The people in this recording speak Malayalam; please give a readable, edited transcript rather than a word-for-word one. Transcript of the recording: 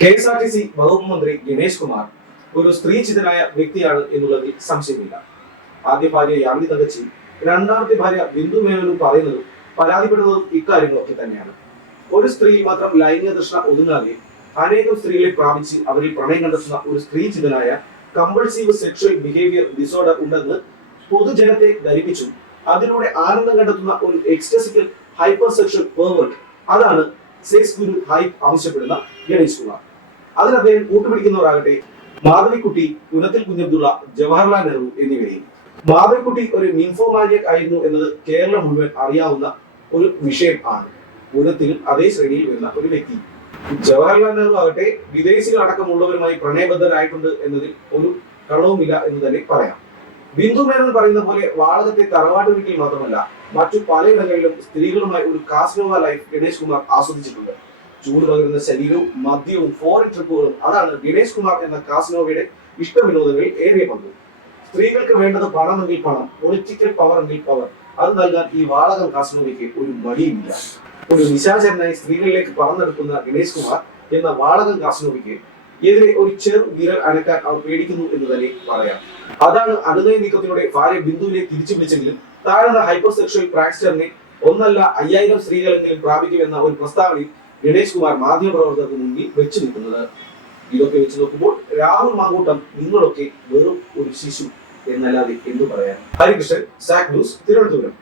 KSRTC വകുപ്പ് മന്ത്രി ഗണേഷ് കുമാർ ഒരു സ്ത്രീചിതനായ വ്യക്തിയാണ് എന്നുള്ളതിൽ സംശയമില്ല. ആദ്യ ഭാര്യ യാമിനി തങ്കച്ചി, രണ്ടാമത്തെ ഭാര്യ ബിന്ദു മേനോനും പറയുന്നതും പരാതിപ്പെടുന്നതും ഇക്കാര്യങ്ങളൊക്കെ തന്നെയാണ്. ഒരു സ്ത്രീ മാത്രം ലൈംഗിക തൃഷ്ണ ഒതുങ്ങാതെ അനേകം സ്ത്രീകളെ പ്രാപിച്ച് അവരിൽ പ്രണയം കണ്ടെത്തുന്ന ഒരു സ്ത്രീചിതനായ കമ്പൾസീവ് സെക്ഷൽ ബിഹേവിയർ ഡിസോർഡർ ഉണ്ടെന്ന് പൊതുജനത്തെ ധരിപ്പിച്ചു അതിലൂടെ ആനന്ദം കണ്ടെത്തുന്ന ഒരു എക്സ്റ്റസിക്കൽ ഹൈപ്പർ സെക്ഷൽ പെർവേർട്ട്, അതാണ് സെക്സ് ഗുരു ഹൈപ്പ് ആവശ്യപ്പെടുന്ന ഗണേഷ് കുമാർ. അതിന് അദ്ദേഹം കൂട്ടുപിടിക്കുന്നവരാകട്ടെ മാധവിക്കുട്ടി, പുനത്തിൽ കുഞ്ഞബ്ദുള്ള, ജവഹർലാൽ നെഹ്റു എന്നിവരെയും. മാധവിക്കുട്ടി ഒരു നിംഫോമാനിയക് ആയിരുന്നു എന്നത് കേരളം മുഴുവൻ അറിയാവുന്ന ഒരു വിഷയം ആണ്. പുനത്തിലും അതേ ശ്രേണിയിൽ വരുന്ന ഒരു വ്യക്തി. ജവഹർലാൽ നെഹ്റു ആകട്ടെ വിദേശികളടക്കമുള്ളവരുമായി പ്രണയബദ്ധരായിട്ടുണ്ട് എന്നതിൽ ഒരു കളവുമില്ല എന്ന് തന്നെ പറയാം. ബിന്ദു മേനോൻ പറയുന്ന പോലെ വാളകത്തെ തറവാട്ട് വീട്ടിൽ മാത്രമല്ല മറ്റു പലയിടങ്ങളിലും സ്ത്രീകളുമായി ഒരു കാസ്നോവ ലൈഫ് ഗണേഷ് കുമാർ ആസ്വദിച്ചിട്ടുണ്ട്. ചൂട് പകരുന്ന ശരീരവും മദ്യവും ഫോറിൻ ട്രിപ്പുകളും, അതാണ് ഗണേഷ് കുമാർ എന്ന കാസ്നോവയുടെ ഇഷ്ടവിനോദങ്ങളിൽ ഏറിയ പങ്ക്. സ്ത്രീകൾക്ക് വേണ്ടത് പണമെങ്കിൽ പണം, പൊളിറ്റിക്കൽ പവർ എങ്കിൽ പവർ, അത് നൽകാൻ ഈ വാളകം കാസ്നോവയ്ക്ക് ഒരു മടിയുമില്ല. ഒരു നിശാചരനായി സ്ത്രീകളിലേക്ക് പറന്നെടുക്കുന്ന ഗണേഷ് കുമാർ എന്ന വാളകം കാസ്നോവയ്ക്ക് എതിരെ ഒരു ചെറു വിരൽ അനക്കാൻ അവർ പേടിക്കുന്നു എന്ന് തന്നെ പറയാം. അതാണ് അനുനയ നീക്കത്തിലൂടെ ഭാര്യ ബിന്ദുവിനെ തിരിച്ചു വിളിച്ചെങ്കിലും താഴ്ന്ന ഹൈപ്പർ സെക്ഷൽ പ്രാക്സ്റ്ററിനെ ഒന്നല്ല 5000 സ്ത്രീകളെങ്കിലും പ്രാപിക്കുമെന്ന ഒരു പ്രസ്താവനയിൽ ഗണേഷ് കുമാർ മാധ്യമപ്രവർത്തകർക്ക് മുന്നിൽ വെച്ചു നിൽക്കുന്നത്. ഇതൊക്കെ വെച്ച് നോക്കുമ്പോൾ രാഹുൽ മാങ്കൂട്ടം നിങ്ങളൊക്കെ വെറും ഒരു ശിശു എന്നല്ലാതെ എന്തു പറയാൻ. ഹരികൃഷ്ണൻ, സാക് ന്യൂസ്, തിരുവനന്തപുരം.